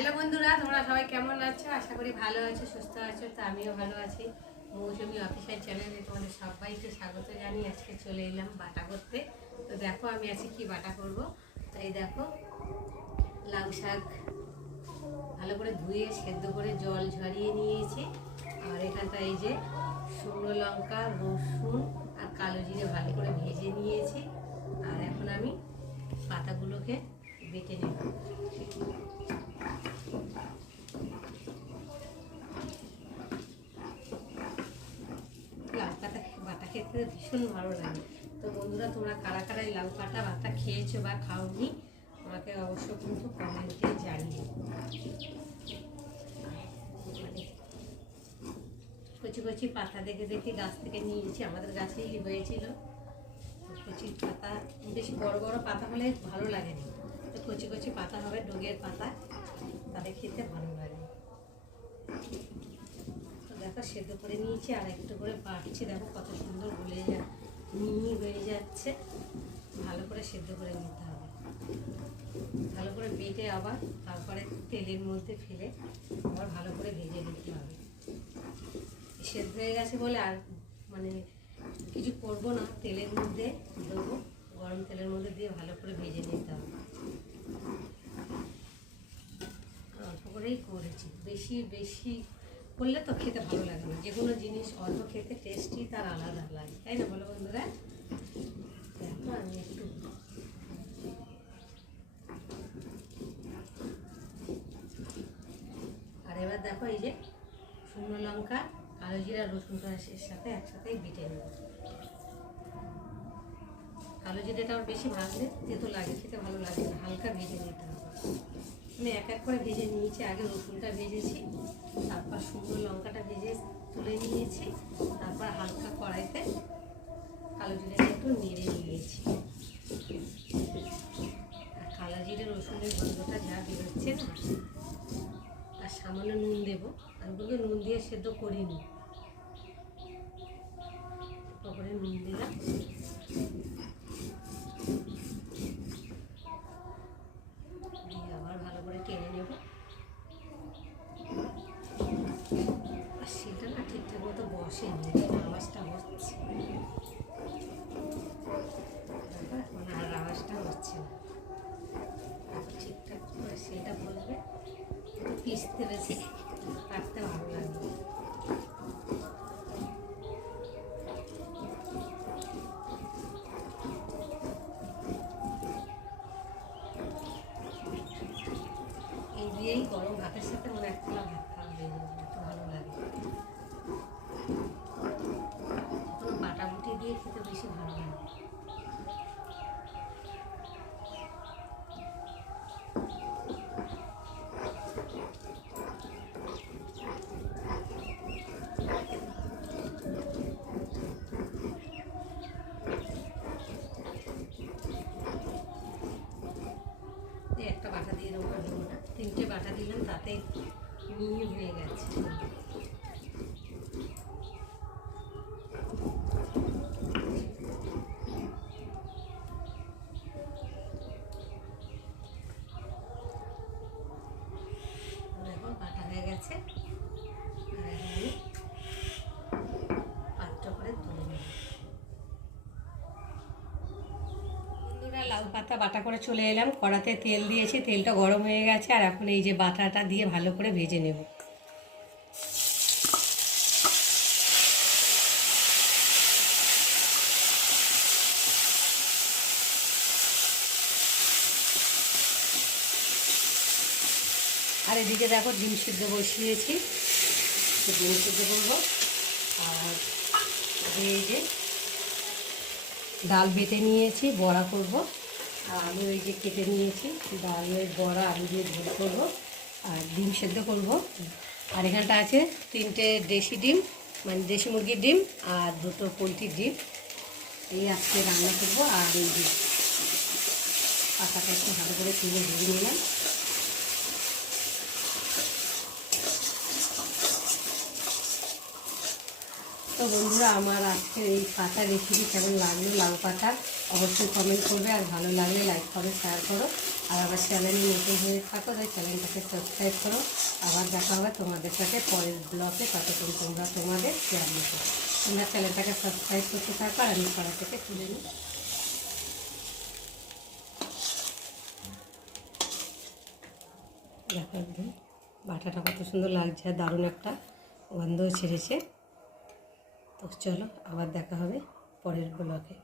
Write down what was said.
Hello বন্ধুরা, তোমরা সবাই কেমন আছো? আশা করি ভালো আছো, সুস্থ আছো। তো আমিও ভালো আছি। মৌসুমি অফিসিয়াল চ্যানেলে তোমাদের সবাইকে স্বাগত জানিয়ে আজকে চলে এলাম বাটা করতে। তো দেখো আমি আজকে কি বাটা করব। তো এই দেখো, লাউ শাক ভালো করে ধুয়ে সেদ্ধ করে জল ঝরিয়ে নিয়েছি। আর এখানটা এই যে শুকনো লঙ্কা, রসুন আর কালো জিরে ভালো করে ভেজে নিয়েছি। আর এখন আমি পাতাগুলোকে বেটে নেব। লাউ পাতা বাটা খেতে ভীষণ ভালো লাগে। তো বন্ধুরা, তোমরা কারা কারা লাউ পাতা বাটা খেয়েছো বা খাওনি আমাকে অবশ্য কিন্তু কমেন্টে জানিয়ে। কচি কচি পাতা দেখে দেখে গাছ থেকে নিয়েছি, আমাদের গাছেই হয়েছিল। কচি পাতা বেশি বড় বড় পাতা হলে ভালো লাগে না, তো কচি কচি পাতা হবে, ডোগের পাতা, তাদের খেতে ভালো লাগে। দেখো সেদ্ধ করে নিয়েছি আর একটু করে বাড়ছি, দেখো কত সুন্দর গলে মিহি হয়ে যাচ্ছে। ভালো করে সেদ্ধ করে নিতে হবে, ভালো করে বেটে আবার তারপরে তেলের মধ্যে ফেলে আবার ভালো করে ভেজে নিতে হবে। সেদ্ধ হয়ে গেছে বলে আর মানে কিছু করবো না, তেলের মধ্যে দেবো, গরম তেলের মধ্যে দিয়ে ভালো করে ভেজে নিতে হবে। অল্প করেই করেছি, বেশি বেশি করলে তো খেতে ভালো লাগে না। যে কোনো জিনিস অল্প খেতে টেস্টি তার আলাদা লাগে, তাই না বলো বন্ধুরা? দেখো আমি একটু আর এবার দেখো এই যে শুকনো লঙ্কা, কালো জিরা, রসুন এর সাথে একসাথেই বেটে নেব। কালো জিরাটা আবার বেশি ভাজলে তেতো লাগে, খেতে ভালো লাগে না, হালকা ভেজে নিতে হবে। আমি এক এক করে ভেজে নিয়েছি, আগে রসুনটা ভেজেছি, তারপর শুকনো লঙ্কাটা ভেজে তুলে নিয়েছি, তারপর হালকা কড়াইতে কালো জিরাটা একটু নেড়ে নিয়েছি। আর কালো জিরে রসুনের গন্ধটা যা বেরোচ্ছে না, আর সামান্য নুন দেবো। আমি কিন্তু নুন দিয়ে সেদ্ধ করিনি, তারপরে নুন দিলাম। দিয়ে আবার ভালো করে টেনে নেব। আর সেটা না ঠিকঠাক মতো বসেনি, আওয়াজটা হচ্ছে, এখন আর আওয়াজটা হচ্ছে না। ঠিকঠাক করে সেটা বলবে, পিসতে বেশি কাটতে ভালো লাগবে। এই দিয়েই গরম ভাতের সাথে মনে এক থালা ভাত খাওয়া হয়ে যাবে, এত ভালো লাগে। কোনো বাটাবুটি দিয়ে খেতে বেশি ভালো লাগে। একটা বাটা দিয়ে দেবো, দেবো না, তিনটে বাটা দিলাম, তাতে মিহি হয়ে গেছে। দেখো বাটা হয়ে গেছে, আর আমি পাত্র করে তুলে নেব। লাউ পাতা বাটা করে চলে এলাম, কড়াতে তেল দিয়েছি, তেলটা গরম হয়ে গেছে। আর এখন এই যে বাটাটা দিয়ে ভালো করে ভেজে নেব। আর এদিকে দেখো ডিম সিদ্ধ বসিয়েছি, ডিম সিদ্ধ করবো। আর এই যে ডাল বেটে নিয়েছি, বড়া করব। আর আলু এই যে কেটে নিয়েছি, ডালের বড়া আলু দিয়ে ঝোল করবো, আর ডিম সেদ্ধ করব। আর এখানটা আছে 3টে দেশি ডিম, মানে দেশি মুরগির ডিম, আর 2টো পোলট্রির ডিম। এই আজকে রান্না করবো। আর এই যে পাতাটা একটু ভালো করে তুলে ভেজে নিলাম। তো বন্ধুরা, আমার আজকের এই পাতা রেসিপি কেমন লাগলো, লাউ পাতা, অবশ্যই কমেন্ট করবে। আর ভালো লাগলে লাইক করে শেয়ার করো। আর আবার চ্যানেলে নতুন হয়ে থাকো, তাই চ্যানেলটাকে সাবস্ক্রাইব করো। আবার দেখা হবে তোমাদের সাথে পরের ব্লগে, ততক্ষণ তোমরা তোমাদের শেয়ার মতো তোমরা চ্যানেলটাকে সাবস্ক্রাইব করতে থাকো। আর আমি কড়া থেকে তুলে নিই। দেখো একদম বাটাটা কত সুন্দর লাগছে, আর দারুণ একটা গন্ধও ছেড়েছে। তো চলো আবার দেখা হবে পরের ব্লগে।